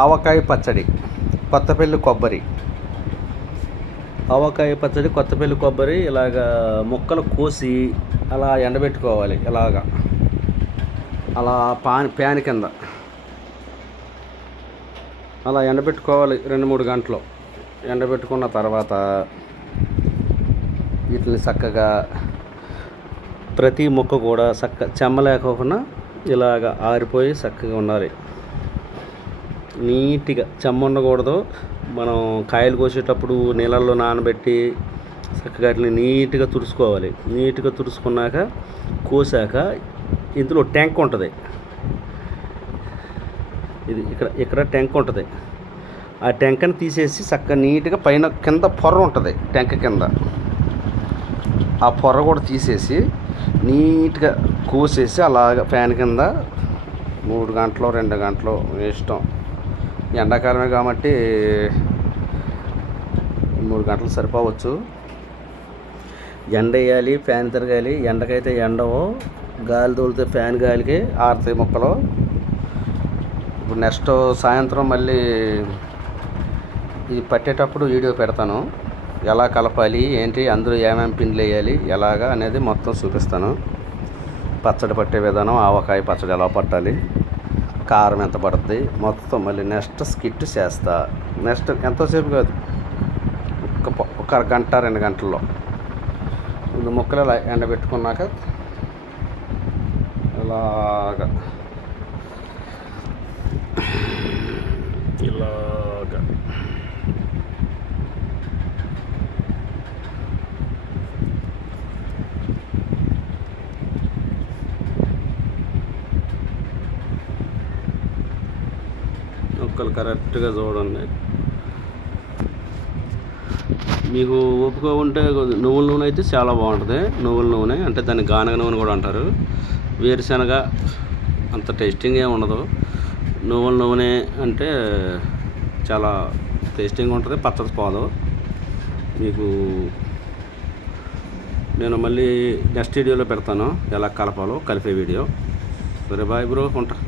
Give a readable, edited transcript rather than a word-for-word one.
ఆవకాయ పచ్చడి, కొత్తపల్లి కొబ్బరి. ఆవకాయ పచ్చడి, కొత్తపల్లి కొబ్బరి ఇలాగా ముక్కలు కోసి అలా ఎండబెట్టుకోవాలి. అలా ప్యాన్ కింద అలా ఎండబెట్టుకోవాలి 2-3 గంటలు. ఎండబెట్టుకున్న తర్వాత వీటిని చక్కగా ప్రతి ముక్క కూడా చెమ్మ లేకోకుండా ఇలాగ ఆరిపోయి చక్కగా ఉండాలి. నీట్గా చెమ్మ ఉండకూడదు. మనం కాయలు కోసేటప్పుడు నీళ్ళల్లో నానబెట్టి చక్కగా వాటిని నీట్గా తుడుచుకోవాలి. నీట్గా తుడుచుకున్నాక కోసాక ఇందులో ట్యాంక్ ఉంటుంది. ఇది ఇక్కడ ట్యాంక్ ఉంటుంది. ఆ ట్యాంక్ని తీసేసి చక్కగా నీట్గా పైన కింద పొర ఉంటుంది. ట్యాంక్ కింద ఆ పొర కూడా తీసేసి నీట్గా కోసేసి అలాగ ఫ్యాన్ కింద 3 గంటలు 2 గంటలు ఇష్టం. ఎండాకాలమే కాబట్టి 3 గంటలు సరిపోవచ్చు. ఎండ వేయాలి, ఫ్యాన్ తిరగాలి. ఎండకైతే ఎండవో, గాలి తోలితే ఫ్యాన్ గాలికి ఆరుతాయి ముక్కలు. ఇప్పుడు నెక్స్ట్ సాయంత్రం మళ్ళీ ఇది పట్టేటప్పుడు వీడియో పెడతాను. ఎలా కలపాలి ఏంటి, అందులో ఏమేమి పిండిలు వేయాలి ఎలాగా అనేది మొత్తం చూపిస్తాను. పచ్చడి పట్టే విధానం, ఆవకాయ పచ్చడి ఎలా పట్టాలి, కారం ఎంత పడుతుంది మొత్తం మళ్ళీ నెక్స్ట్ స్కిట్ చేస్తా. నెక్స్ట్ ఎంతోసేపు కాదు, ఒక గంట 2 గంటల్లో. ముందు ముక్కలు ఇలా ఎండబెట్టుకున్నాక ఇలాగా ముక్కలు కరెక్ట్గా చూడండి. మీకు ఓపిక ఉంటే నువ్వుల నూనె అయితే చాలా బాగుంటుంది. నువ్వుల నూనె అంటే దాన్ని గానగ నూనె కూడా అంటారు. వేరుశనగ అంత టేస్టింగ్ ఏమి ఉండదు. నువ్వుల నూనె అంటే చాలా టేస్టింగ్ ఉంటుంది, పచ్చడి పోదు. మీకు నేను మళ్ళీ నెక్స్ట్ వీడియోలో పెడతాను ఎలా కలపాలో, కలిపే వీడియో. సరే బాయ్ బ్రో, ఉంటా.